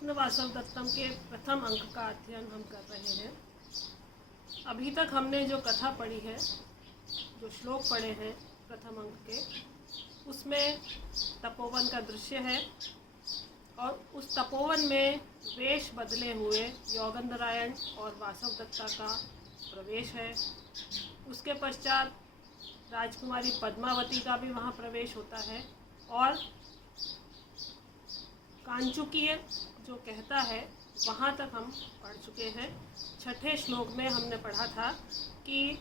स्वप्न वासव दत्तम के प्रथम अंक का अध्ययन हम कर रहे हैं। अभी तक हमने जो कथा पढ़ी है, जो श्लोक पढ़े हैं प्रथम अंक के, उसमें तपोवन का दृश्य है और उस तपोवन में वेश बदले हुए योगेंद्रायण और वासव दत्ता का प्रवेश है। उसके पश्चात राजकुमारी पद्मावती का भी वहाँ प्रवेश होता है और कांचुकीय जो कहता है वहाँ तक हम पढ़ चुके हैं। छठे श्लोक में हमने पढ़ा था कि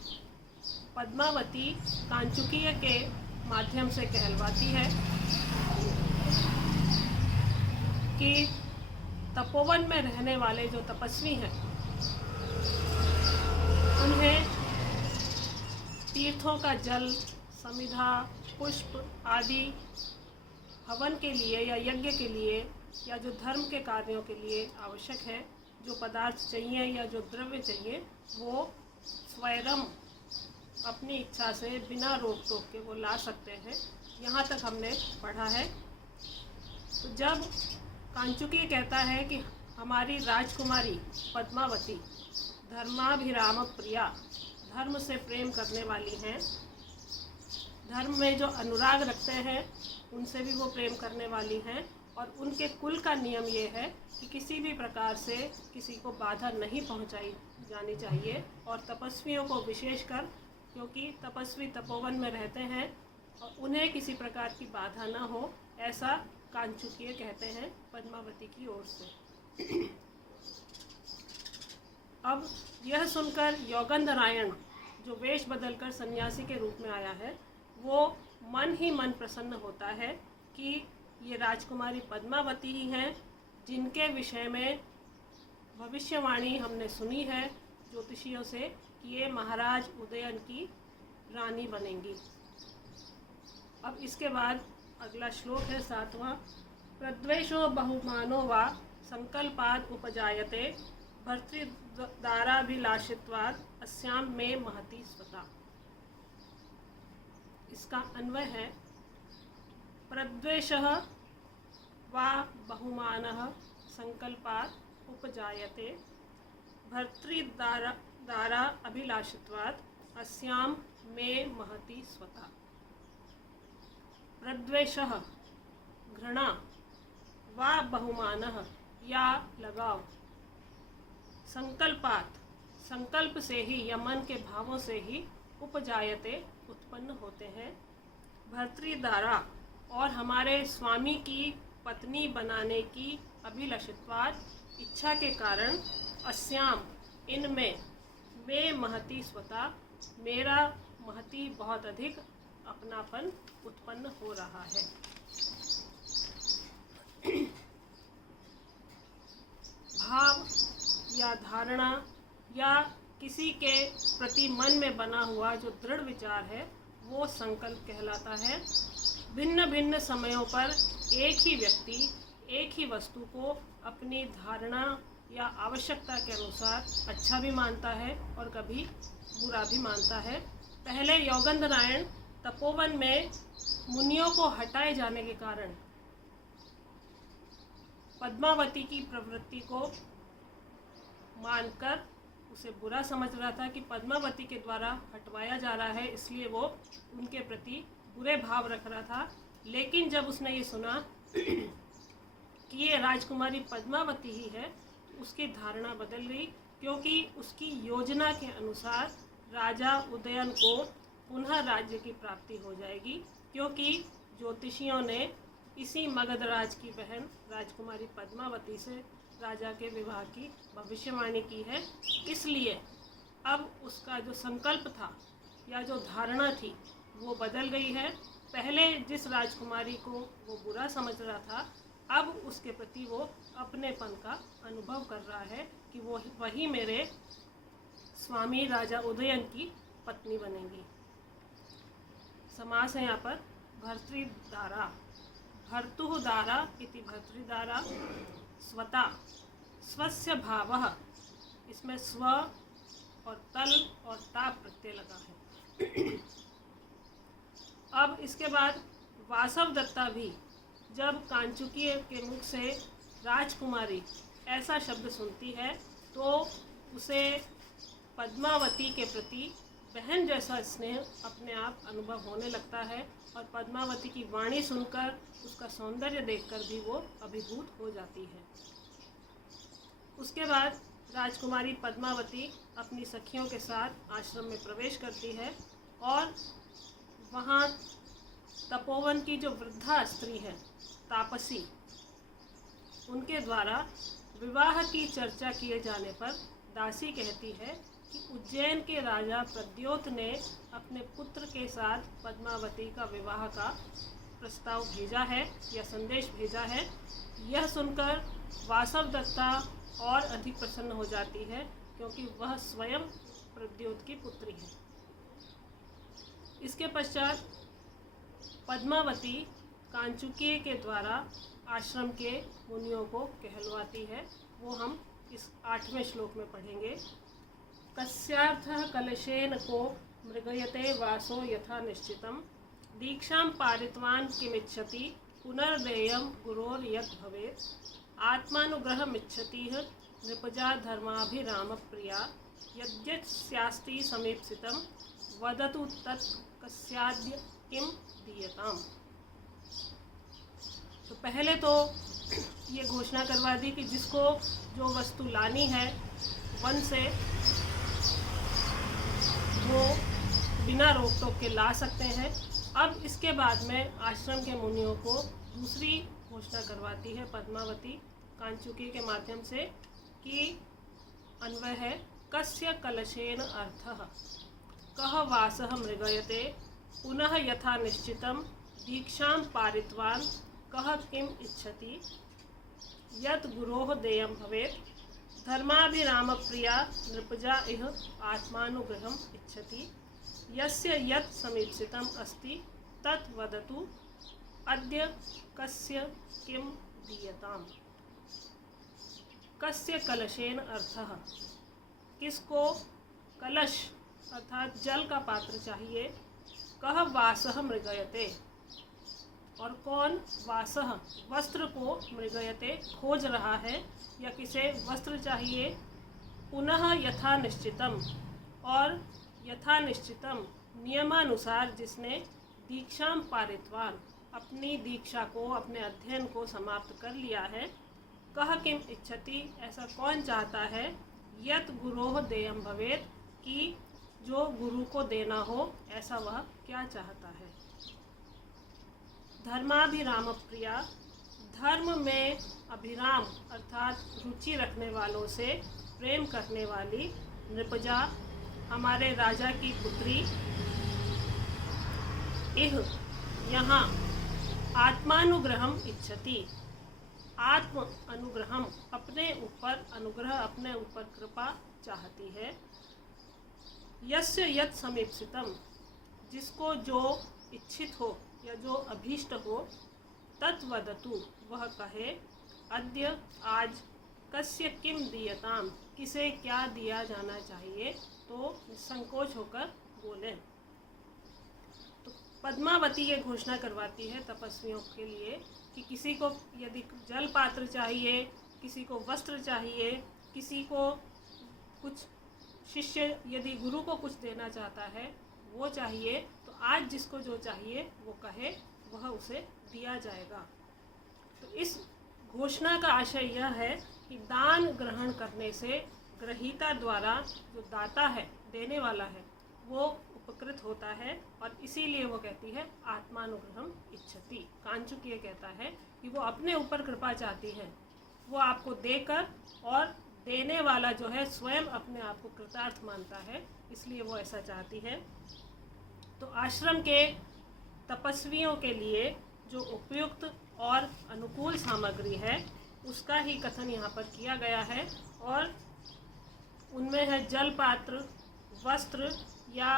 पद्मावती कांचुकीय के माध्यम से कहलवाती है कि तपोवन में रहने वाले जो तपस्वी हैं उन्हें तीर्थों का जल, समिधा, पुष्प आदि हवन के लिए या यज्ञ के लिए या जो धर्म के कार्यों के लिए आवश्यक है, जो पदार्थ चाहिए या जो द्रव्य चाहिए, वो स्वयं अपनी इच्छा से बिना रोक टोक के वो ला सकते हैं। यहाँ तक हमने पढ़ा है। तो जब कांचुकीय कहता है कि हमारी राजकुमारी पद्मावती धर्माभिराम प्रिया, धर्म से प्रेम करने वाली हैं, धर्म में जो अनुराग रखते हैं उनसे भी वो प्रेम करने वाली हैं और उनके कुल का नियम ये है कि किसी भी प्रकार से किसी को बाधा नहीं पहुंचाई जानी चाहिए और तपस्वियों को विशेषकर, क्योंकि तपस्वी तपोवन में रहते हैं और उन्हें किसी प्रकार की बाधा ना हो, ऐसा कांचुकीय कहते हैं पद्मावती की ओर से। अब यह सुनकर योगेंद्रायण जो वेश बदलकर सन्यासी के रूप में आया है, वो मन ही मन प्रसन्न होता है कि ये राजकुमारी पद्मावती ही हैं जिनके विषय में भविष्यवाणी हमने सुनी है ज्योतिषियों से कि ये महाराज उदयन की रानी बनेंगी। अब इसके बाद अगला श्लोक है 7वां। प्रद्वेषो बहुमानो वा संकल्पाद उपजायते भर्तृदाराभिलाषित्वाद अस्याम में महती स्वता। इसका अन्वय है प्रद्वेषः वा बहुमानः संकल्पात् उपजायते भर्तृदारा अभिलाषित्वात् अस्याम में महती स्वता। प्रद्वेषः घृणा वा बहुमानः या लगाव, संकल्पात् संकल्प से ही या मन के भावों से ही उपजायते उत्पन्न होते हैं, भर्तृदारा और हमारे स्वामी की पत्नी बनाने की अभिलषित्वाद इच्छा के कारण, अस्याम इनमें, में महती स्वता मेरा महती बहुत अधिक अपनापन उत्पन्न हो रहा है। भाव या धारणा या किसी के प्रति मन में बना हुआ जो दृढ़ विचार है वो संकल्प कहलाता है। भिन्न भिन्न समयों पर एक ही व्यक्ति एक ही वस्तु को अपनी धारणा या आवश्यकता के अनुसार अच्छा भी मानता है और कभी बुरा भी मानता है। पहले योगेंद्रायण तपोवन में मुनियों को हटाए जाने के कारण पद्मावती की प्रवृत्ति को मानकर उसे बुरा समझ रहा था कि पद्मावती के द्वारा हटवाया जा रहा है, इसलिए वो उनके प्रति बुरे भाव रख रहा था। लेकिन जब उसने ये सुना कि ये राजकुमारी पद्मावती ही है, तो उसकी धारणा बदल गई, क्योंकि उसकी योजना के अनुसार राजा उदयन को पुनः राज्य की प्राप्ति हो जाएगी, क्योंकि ज्योतिषियों ने इसी मगधराज की बहन राजकुमारी पद्मावती से राजा के विवाह की भविष्यवाणी की है। इसलिए अब उसका जो संकल्प था या जो धारणा थी वो बदल गई है। पहले जिस राजकुमारी को वो बुरा समझ रहा था, अब उसके प्रति वो अपनेपन का अनुभव कर रहा है कि वो वही मेरे स्वामी राजा उदयन की पत्नी बनेंगी। समास है यहाँ पर भर्तृदारा, भर्तुः दारा इति भर्तृदारा, स्वता स्वस्य भावः, इसमें स्व और तल और ता प्रत्यय लगा है। अब इसके बाद वासव दत्ता भी जब कांचुकीय के मुख से राजकुमारी ऐसा शब्द सुनती है तो उसे पद्मावती के प्रति बहन जैसा स्नेह अपने आप अनुभव होने लगता है और पद्मावती की वाणी सुनकर उसका सौंदर्य देखकर भी वो अभिभूत हो जाती है। उसके बाद राजकुमारी पद्मावती अपनी सखियों के साथ आश्रम में प्रवेश करती है और वहाँ तपोवन की जो वृद्धा स्त्री है तापसी, उनके द्वारा विवाह की चर्चा किए जाने पर दासी कहती है कि उज्जैन के राजा प्रद्योत ने अपने पुत्र के साथ पद्मावती का विवाह का प्रस्ताव भेजा है या संदेश भेजा है। यह सुनकर वासवदत्ता और अधिक प्रसन्न हो जाती है क्योंकि वह स्वयं प्रद्योत की पुत्री है। इसके पश्चात पद्मावती कांचुकीय के द्वारा आश्रम के मुनियों को कहलवाती है। वो हम इस 8वें श्लोक में पढ़ेंगे। कस्यार्थः कलशेन को मृगयते वासो यथा निश्चितं दीक्षां पारितवान् किमिच्छति पुनर्देयं गुरोर्यत् भवेत् आत्मानुग्रहमिच्छतिः नृपजा धर्माभिरामप्रिया यद्यस्यास्ति समीप्सितं वदतु तत् कस्याद्य किं दीयताम्। तो पहले तो ये घोषणा करवा दी कि जिसको जो वस्तु लानी है वन से वो बिना रोक टोक के ला सकते हैं। अब इसके बाद में आश्रम के मुनियों को दूसरी घोषणा करवाती है पद्मावती कांचुकी के माध्यम से कि अन्वय है कस्य कलशेन अर्थः कः वासः मृगयते पुनः यथा निश्चितं दीक्षां पारितवान् कः किम इच्छति यत् गुरोः देयं भवेत् धर्माभिरामप्रिया नृपजा इह आत्मानुग्रहम् इच्छति यस्य यत् समीप्सितम् अस्ति तत् वदतु अद्य कस्य किं दीयताम्। कस्य कलशेन अर्थः, किसको कलश अर्थात जल का पात्र चाहिए। कः वासः मृगयते, और कौन वासः वस्त्र को मृगयते खोज रहा है या किसे वस्त्र चाहिए। पुनः यथा निश्चितम, और यथा निश्चितम नियमानुसार जिसने दीक्षां पारितवान अपनी दीक्षा को अपने अध्ययन को समाप्त कर लिया है। कह किम इच्छति, ऐसा कौन चाहता है। यत गुरोह देयम भवेत्, कि जो गुरु को देना हो ऐसा वह क्या चाहता है। धर्माभिराम प्रिया, धर्म में अभिराम अर्थात रुचि रखने वालों से प्रेम करने वाली नृपजा हमारे राजा की पुत्री। इह यहाँ आत्मानुग्रहम इच्छति, आत्म अनुग्रहम अपने ऊपर अनुग्रह अपने ऊपर कृपा चाहती है। यस्य यत् समीप्सितम, जिसको जो इच्छित हो या जो अभीष्ट हो। तत्वदतु, वह कहे। अद्य आज, कस्य किम दीयताम, किसे क्या दिया जाना चाहिए। तो संकोच होकर बोले। तो पद्मावती ये घोषणा करवाती है तपस्वियों के लिए कि किसी को यदि जल पात्र चाहिए, किसी को वस्त्र चाहिए, किसी को कुछ शिष्य यदि गुरु को कुछ देना चाहता है वो चाहिए, तो आज जिसको जो चाहिए वो कहे, वह उसे दिया जाएगा। तो इस घोषणा का आशय यह है कि दान ग्रहण करने से ग्रहीता द्वारा जो दाता है, देने वाला है, वो उपकृत होता है। और इसीलिए वो कहती है आत्मानुग्रहम इच्छति। कांचुकीय कहता है कि वो अपने ऊपर कृपा चाहती है, वो आपको देकर, और देने वाला जो है स्वयं अपने आप को कृतार्थ मानता है, इसलिए वो ऐसा चाहती है। तो आश्रम के तपस्वियों के लिए जो उपयुक्त और अनुकूल सामग्री है उसका ही कथन यहाँ पर किया गया है। और उनमें है जल पात्र, वस्त्र, या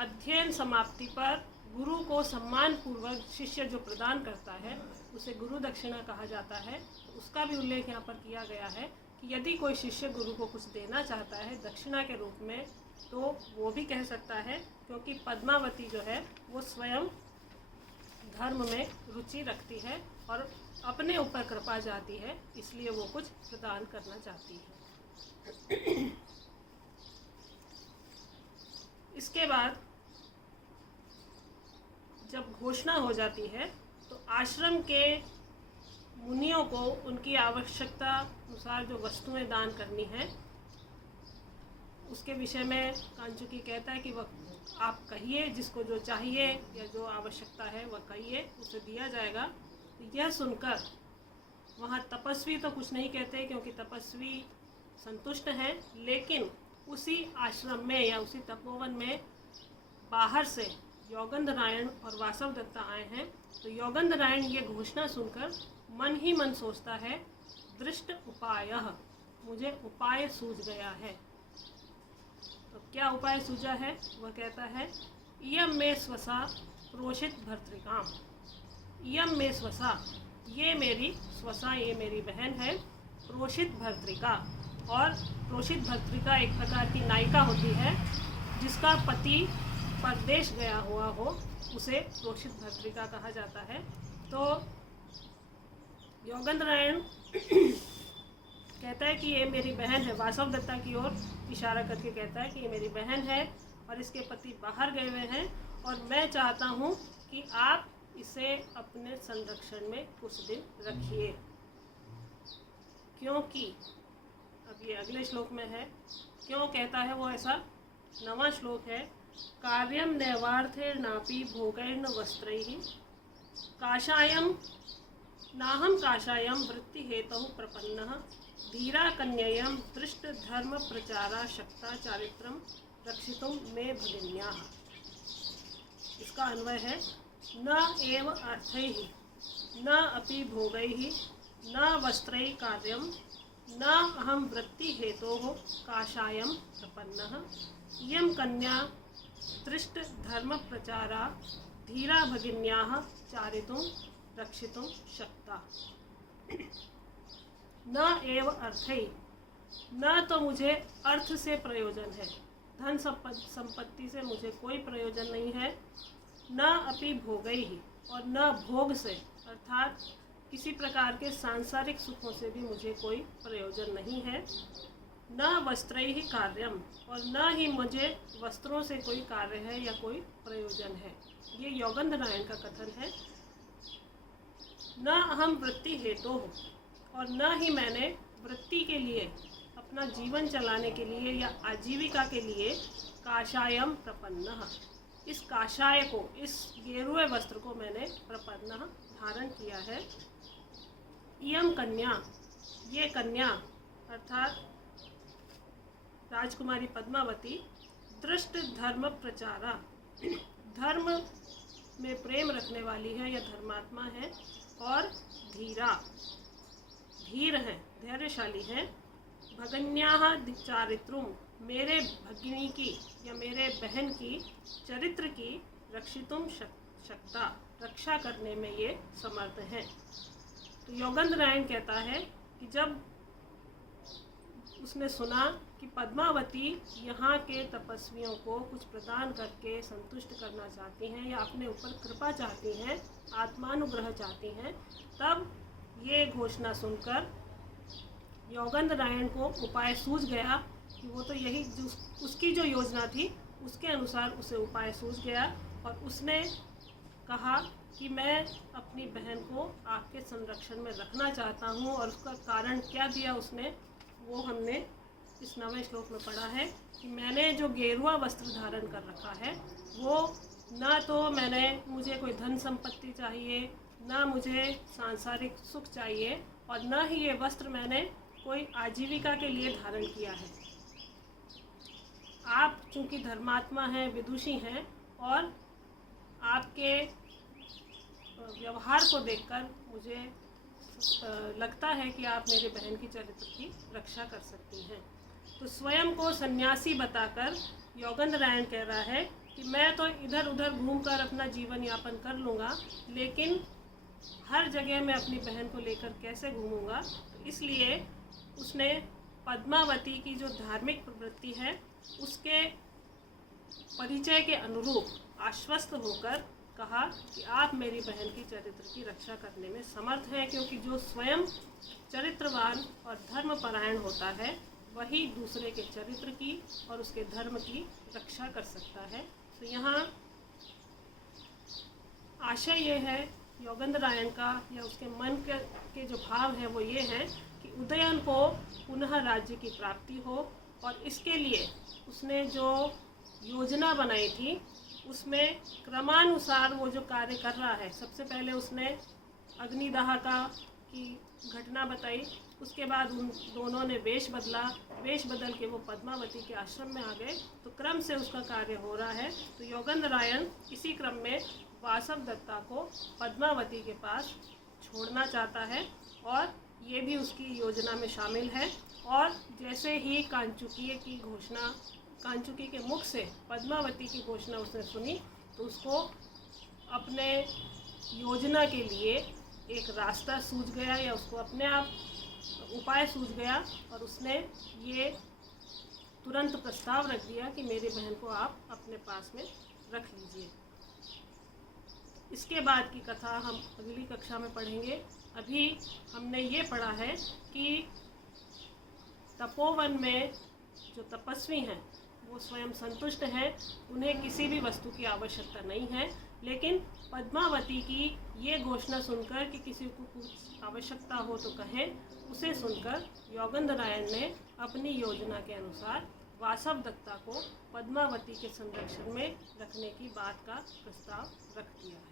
अध्ययन समाप्ति पर गुरु को सम्मान पूर्वक शिष्य जो प्रदान करता है उसे गुरु दक्षिणा कहा जाता है। तो उसका भी उल्लेख यहाँ पर किया गया है कि यदि कोई शिष्य गुरु को कुछ देना चाहता है दक्षिणा के रूप में, तो वो भी कह सकता है, क्योंकि पद्मावती जो है वो स्वयं धर्म में रुचि रखती है और अपने ऊपर कृपा चाहती है, इसलिए वो कुछ प्रदान करना चाहती है। इसके बाद जब घोषणा हो जाती है तो आश्रम के मुनियों को उनकी आवश्यकता अनुसार जो वस्तुएं दान करनी है उसके विषय में कांचुकी कहता है कि वह आप कहिए, जिसको जो चाहिए या जो आवश्यकता है वह कहिए, उसे दिया जाएगा। यह सुनकर वहाँ तपस्वी तो कुछ नहीं कहते क्योंकि तपस्वी संतुष्ट हैं, लेकिन उसी आश्रम में या उसी तपोवन में बाहर से योगेंद्रनारायण और वासव दत्ता आए हैं। तो योगेंद्रनारायण ये घोषणा सुनकर मन ही मन सोचता है, दृष्ट उपायः, मुझे उपाय सूझ गया है। तो क्या उपाय सूझा है? वह कहता है, इयम में स्वसा प्रोषित भर्तृकाम। इयम में स्वसा, ये मेरी स्वसा, ये मेरी बहन है। प्रोषित भर्तृका, और प्रोषित भर्तृका एक प्रकार की नायिका होती है जिसका पति परदेश गया हुआ हो, उसे प्रोषित भर्तृका कहा जाता है। तो योगेंद्रनारायण कहता है कि ये मेरी बहन है, वासव दत्ता की ओर इशारा करके कहता है कि ये मेरी बहन है और इसके पति बाहर गए हुए हैं और मैं चाहता हूँ कि आप इसे अपने संरक्षण में कुछ दिन रखिए। क्योंकि अब ये अगले श्लोक में है, क्यों कहता है वो ऐसा? 9वां श्लोक है, कार्यम नैवार्थैर्नापि भोगैर्न वस्त्रैः काषायं नाहं काषायं वृत्ति हेतुः प्रपन्नः धीरा कन्ययं दृष्ट धर्म प्रचारा शक्ता चारित्रं रक्षितुं मे भगिन्याः। इसका अन्वय है, न एव अर्थैः न अपि भोगैः न वस्त्रैः कार्यं न अहं वृत्ति हेतोः काषायं प्रपन्नः इयं कन्या दृष्ट धर्म प्रचारा धीरा भगिन्याः चारितुं रक्षितुं शक्ता। न एव अर्थै, न तो मुझे अर्थ से प्रयोजन है, धन संपत्ति से मुझे कोई प्रयोजन नहीं है। न अपि भोगैः, और न भोग से अर्थात किसी प्रकार के सांसारिक सुखों से भी मुझे कोई प्रयोजन नहीं है। न वस्त्रैः कार्यम, और न ही मुझे वस्त्रों से कोई कार्य है या कोई प्रयोजन है। ये योगेंद्रनारायण का कथन है। न अहम वृत्ति हेतु, और न ही मैंने वृत्ति के लिए, अपना जीवन चलाने के लिए या आजीविका के लिए काषायम प्रपन्नः, इस काषाय को, इस गेरुए वस्त्र को मैंने प्रपन्नः धारण किया है। इयम कन्या, ये कन्या अर्थात राजकुमारी पद्मावती दृष्ट धर्म प्रचारा, धर्म में प्रेम रखने वाली है या धर्मात्मा है, और धीरा, धीर है, धैर्यशाली है। भगन्याः चारित्रुम, मेरे भगिनी की या मेरे बहन की चरित्र की रक्षितुम शक्ता, रक्षा करने में ये समर्थ है। तो योगेंद्रनारायण कहता है कि जब उसने सुना कि पद्मावती यहाँ के तपस्वियों को कुछ प्रदान करके संतुष्ट करना चाहती हैं या अपने ऊपर कृपा चाहती हैं, आत्मानुग्रह चाहती हैं, तब ये घोषणा सुनकर योगेंद्रनारायण को उपाय सूझ गया कि वो तो यही उसकी जो योजना थी उसके अनुसार उसे उपाय सूझ गया, और उसने कहा कि मैं अपनी बहन को आपके संरक्षण में रखना चाहता हूँ। और उसका कारण क्या दिया उसने, वो हमने इस 9वें श्लोक में पढ़ा है कि मैंने जो गेरुआ वस्त्र धारण कर रखा है वो ना तो मुझे कोई धन संपत्ति चाहिए, ना मुझे सांसारिक सुख चाहिए, और ना ही ये वस्त्र मैंने कोई आजीविका के लिए धारण किया है। आप चूँकि धर्मात्मा हैं, विदुषी हैं, और आपके व्यवहार को देखकर मुझे लगता है कि आप मेरे बहन की चरित्र की रक्षा कर सकती हैं। तो स्वयं को सन्यासी बताकर योगेंद्रनारायण कह रहा है कि मैं तो इधर उधर घूमकर अपना जीवन यापन कर लूँगा, लेकिन हर जगह मैं अपनी बहन को लेकर कैसे घूमूँगा। तो इसलिए उसने पद्मावती की जो धार्मिक प्रवृत्ति है उसके परिचय के अनुरूप आश्वस्त होकर कहा कि आप मेरी बहन की चरित्र की रक्षा करने में समर्थ हैं, क्योंकि जो स्वयं चरित्रवान और धर्मपरायण होता है वही दूसरे के चरित्र की और उसके धर्म की रक्षा कर सकता है। तो यहाँ आशय ये है योगेंद्ररायण का या उसके मन के जो भाव है वो ये हैं कि उदयन को पुनः राज्य की प्राप्ति हो, और इसके लिए उसने जो योजना बनाई थी उसमें क्रमानुसार वो जो कार्य कर रहा है। सबसे पहले उसने अग्निदाह की घटना बताई, उसके बाद उन दोनों ने वेश बदला, वेश बदल के वो पद्मावती के आश्रम में आ गए। तो क्रम से उसका कार्य हो रहा है। तो योगेंद्ररायण इसी क्रम में वासवदत्ता को पद्मावती के पास छोड़ना चाहता है, और ये भी उसकी योजना में शामिल है। और जैसे ही कांचुकी के मुख से पद्मावती की घोषणा उसने सुनी, तो उसको अपने योजना के लिए एक रास्ता सूझ गया, या उसको अपने आप उपाय सूझ गया, और उसने ये तुरंत प्रस्ताव रख दिया कि मेरी बहन को आप अपने पास में रख लीजिए। इसके बाद की कथा हम अगली कक्षा में पढ़ेंगे। अभी हमने ये पढ़ा है कि तपोवन में जो तपस्वी हैं वो स्वयं संतुष्ट हैं, उन्हें किसी भी वस्तु की आवश्यकता नहीं है। लेकिन पद्मावती की ये घोषणा सुनकर कि किसी को कुछ आवश्यकता हो तो कहें, उसे सुनकर योगेंद्ररायण ने अपनी योजना के अनुसार वासवदत्ता को पद्मावती के संरक्षण में रखने की बात का प्रस्ताव रख दिया है।